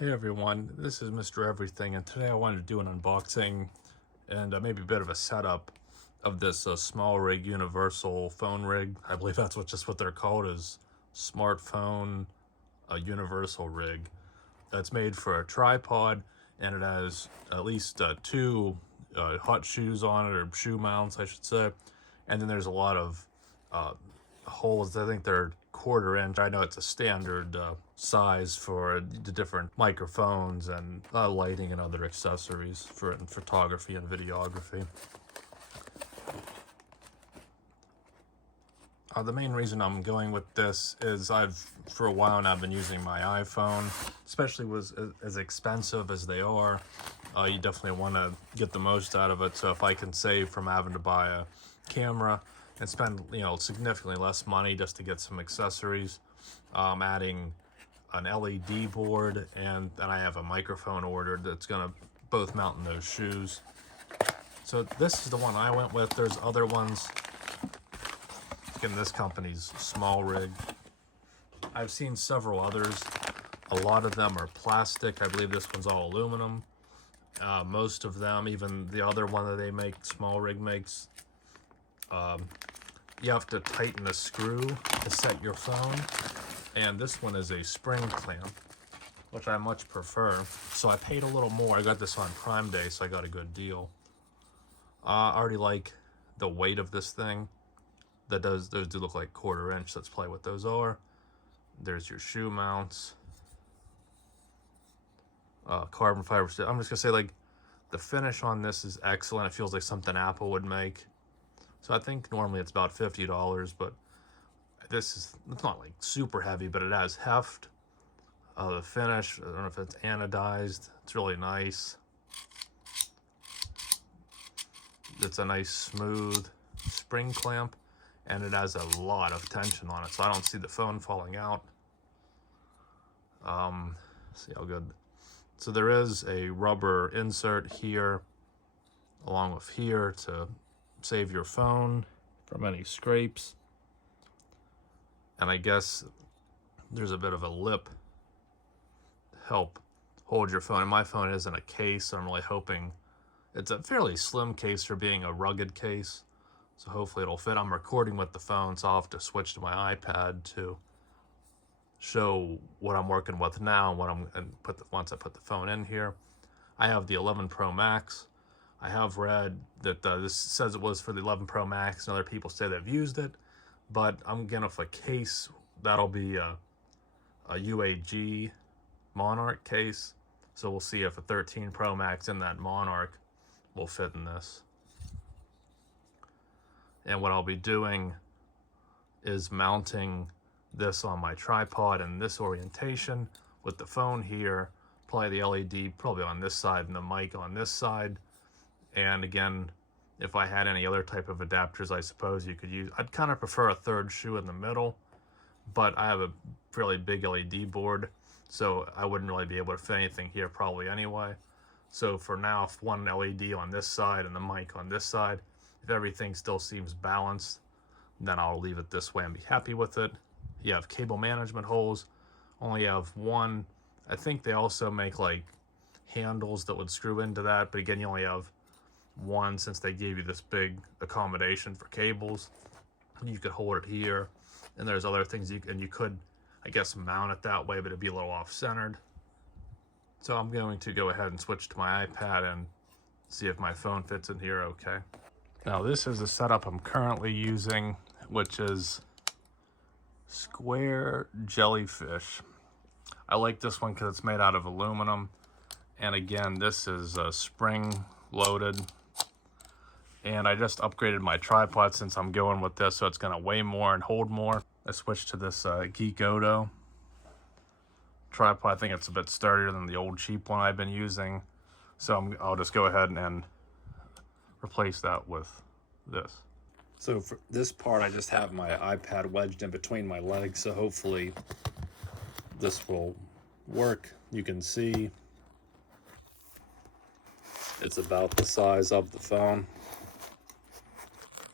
Hey everyone, this is Mr. Everything, and today I wanted to do an unboxing and maybe a bit of a setup of this SmallRig universal phone rig. I believe that's just what they're called, is smartphone universal rig. That's made for a tripod, and it has at least two hot shoes on it, or shoe mounts I should say, and then there's a lot of holes. I think they're 1/4 inch. I know it's a standard size for the different microphones and lighting and other accessories for photography and videography. The main reason I'm going with this is for a while now, been using my iPhone, especially as expensive as they are. You definitely want to get the most out of it. So if I can save from having to buy a camera and spend, significantly less money just to get some accessories, adding an LED board, and then I have a microphone ordered that's gonna both mount in those shoes. So this is the one I went with. There's other ones. Again, this company's SmallRig. I've seen several others. A lot of them are plastic. I believe this one's all aluminum. Most of them, even the other one that they make, SmallRig makes, you have to tighten the screw to set your phone. And this one is a spring clamp, which I much prefer. So I paid a little more. I got this on Prime Day, so I got a good deal. I already like the weight of this thing. Those do look like 1/4 inch. Let's play what those are. There's your shoe mounts. Carbon fiber. I'm just gonna say, like, the finish on this is excellent. It feels like something Apple would make. So I think normally it's about $50, but it's not like super heavy, but it has heft. The finish, I don't know if it's anodized. It's really nice. It's a nice smooth spring clamp, and it has a lot of tension on it, so I don't see the phone falling out. See how good. So there is a rubber insert here, along with here, to save your phone from any scrapes. And I guess there's a bit of a lip to help hold your phone. And my phone isn't a case, so I'm really hoping it's a fairly slim case for being a rugged case. So hopefully it'll fit. I'm recording with the phone, so I'll have to switch to my iPad to show what I'm working with now and once I put the phone in here. I have the 11 Pro Max. I have read that this says it was for the 11 Pro Max, and other people say they've used it, but I'm getting off a case that'll be a UAG Monarch case. So we'll see if a 13 Pro Max in that Monarch will fit in this. And what I'll be doing is mounting this on my tripod in this orientation with the phone here, probably the LED probably on this side and the mic on this side. And again, if I had any other type of adapters, I suppose you could use, I'd kind of prefer a third shoe in the middle, but I have a fairly big LED board, so I wouldn't really be able to fit anything here probably anyway. So for now, if one LED on this side and the mic on this side, if everything still seems balanced, then I'll leave it this way and be happy with it. You have cable management holes. Only have one. I think they also make like handles that would screw into that, but again, you only have one since they gave you this big accommodation for cables. You could hold it here, and there's other things you could, I guess, mount it that way, but it'd be a little off-centered. So I'm going to go ahead and switch to my iPad and see if my phone fits in here okay. Now this is the setup I'm currently using, which is Square Jellyfish. I like this one because it's made out of aluminum, and again, this is spring loaded. And I just upgraded my tripod since I'm going with this, so it's gonna weigh more and hold more. I switched to this Geekoto tripod. I think it's a bit sturdier than the old cheap one I've been using, so I'll just go ahead and replace that with this. So for this part, I just have my iPad wedged in between my legs, so hopefully this will work. You can see it's about the size of the phone.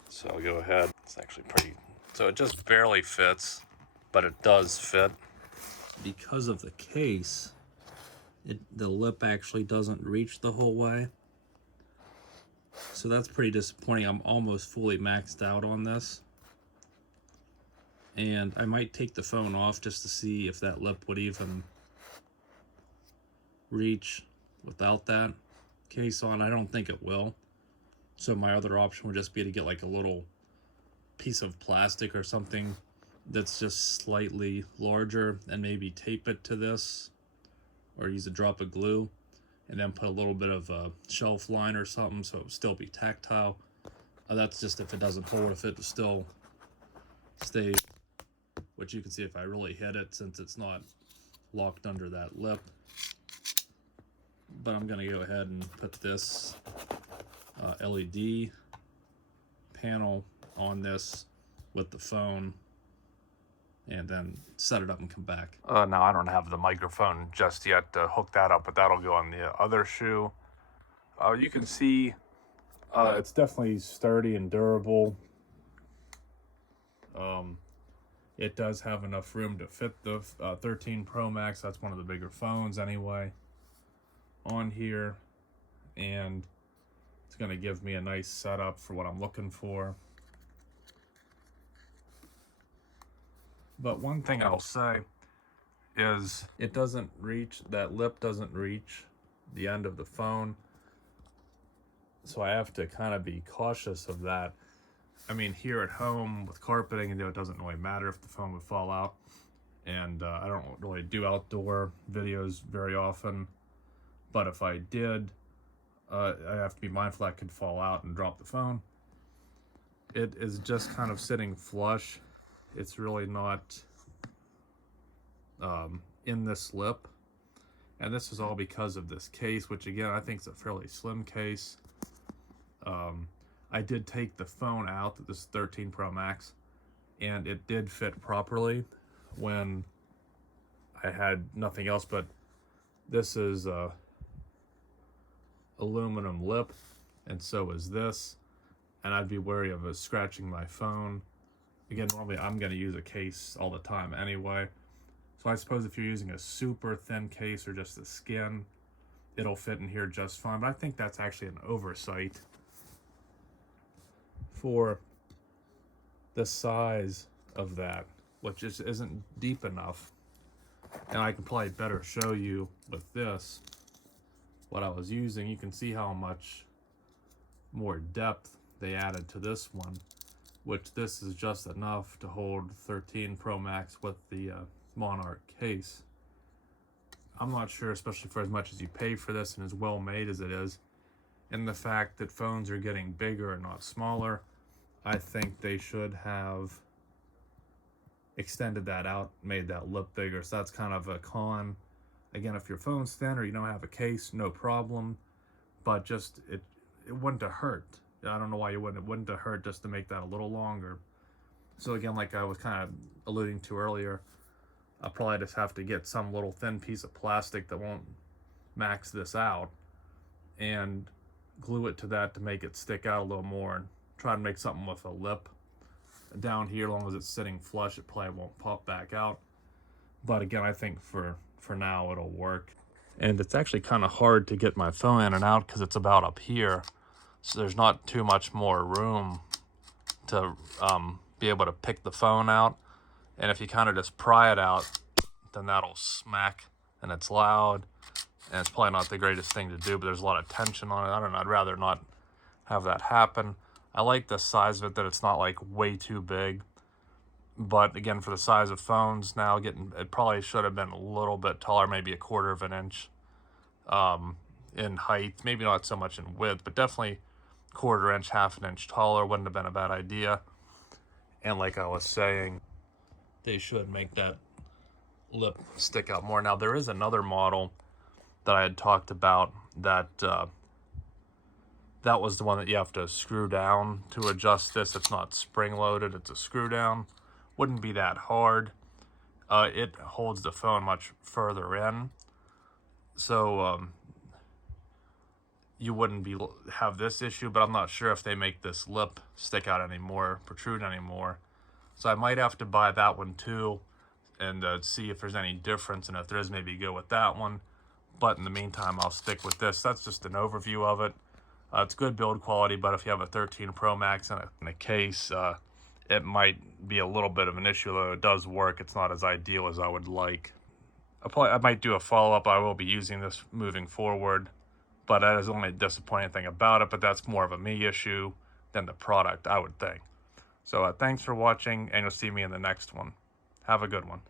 So I'll go ahead. It's actually pretty, so it just barely fits, but it does fit. Because of the case, the lip actually doesn't reach the whole way. So that's pretty disappointing. I'm almost fully maxed out on this. And I might take the phone off just to see if that lip would even reach without that case on. I don't think it will. So my other option would just be to get like a little piece of plastic or something that's just slightly larger and maybe tape it to this, or use a drop of glue and then put a little bit of a shelf line or something so it will still be tactile. That's just if it doesn't hold, if it still stays, which you can see if I really hit it since it's not locked under that lip. But I'm gonna go ahead and put this LED panel on this with the phone and then set it up and come back. Now I don't have the microphone just yet to hook that up, but that'll go on the other shoe. You can see it's definitely sturdy and durable. It does have enough room to fit the 13 Pro Max. That's one of the bigger phones anyway on here, and it's going to give me a nice setup for what I'm looking for. But one thing I'll say is it doesn't reach, that lip doesn't reach the end of the phone, so I have to kind of be cautious of that. I mean, here at home with carpeting, it doesn't really matter if the phone would fall out, and I don't really do outdoor videos very often, but if I did, I have to be mindful that could fall out and drop the phone. It is just kind of sitting flush. It's really not in this lip, and this is all because of this case, which again I think is a fairly slim case. I did take the phone out, this 13 Pro Max, and it did fit properly when I had nothing else, but this is a aluminum lip, and so is this, and I'd be wary of it scratching my phone. Again, normally I'm going to use a case all the time anyway, so I suppose if you're using a super thin case or just the skin, it'll fit in here just fine, but I think that's actually an oversight for the size of that, which just isn't deep enough. And I can probably better show you with this what I was using. You can see how much more depth they added to this one, which this is just enough to hold 13 Pro Max with the Monarch case. I'm not sure, especially for as much as you pay for this and as well made as it is, and the fact that phones are getting bigger and not smaller, I think they should have extended that out, made that lip bigger. So that's kind of a con. Again, if your phone's thin or you don't have a case, no problem, but just it wouldn't have hurt. I don't know why you wouldn't. It wouldn't have hurt just to make that a little longer. So again, like I was kind of alluding to earlier, I'll probably just have to get some little thin piece of plastic that won't max this out and glue it to that to make it stick out a little more, and try to make something with a lip down here. As long as it's sitting flush, it probably won't pop back out. But again, I think for now it'll work. And it's actually kind of hard to get my phone in and out because it's about up here, so there's not too much more room to be able to pick the phone out. And if you kind of just pry it out, then that'll smack and it's loud, and it's probably not the greatest thing to do, but there's a lot of tension on it. I don't know, I'd rather not have that happen. I like the size of it, that it's not like way too big, but again, for the size of phones now, it probably should have been a little bit taller, maybe 1/4 of an inch in height, maybe not so much in width, but definitely 1/4 inch, 1/2 inch taller wouldn't have been a bad idea. And like I was saying, they should make that lip stick out more. Now there is another model that I had talked about that that was the one that you have to screw down to adjust this. It's not spring loaded, it's a screw down. Wouldn't be that hard. It holds the phone much further in, so you wouldn't have this issue, but I'm not sure if they make this lip stick out anymore, protrude anymore. So I might have to buy that one too, and see if there's any difference, and if there is, maybe go with that one. But in the meantime, I'll stick with this. That's just an overview of it. It's good build quality, but if you have a 13 Pro Max in a case, it might be a little bit of an issue, though it does work. It's not as ideal as I would like. I might do a follow-up. I will be using this moving forward, but that is the only disappointing thing about it, but that's more of a me issue than the product, I would think. So thanks for watching, and you'll see me in the next one. Have a good one.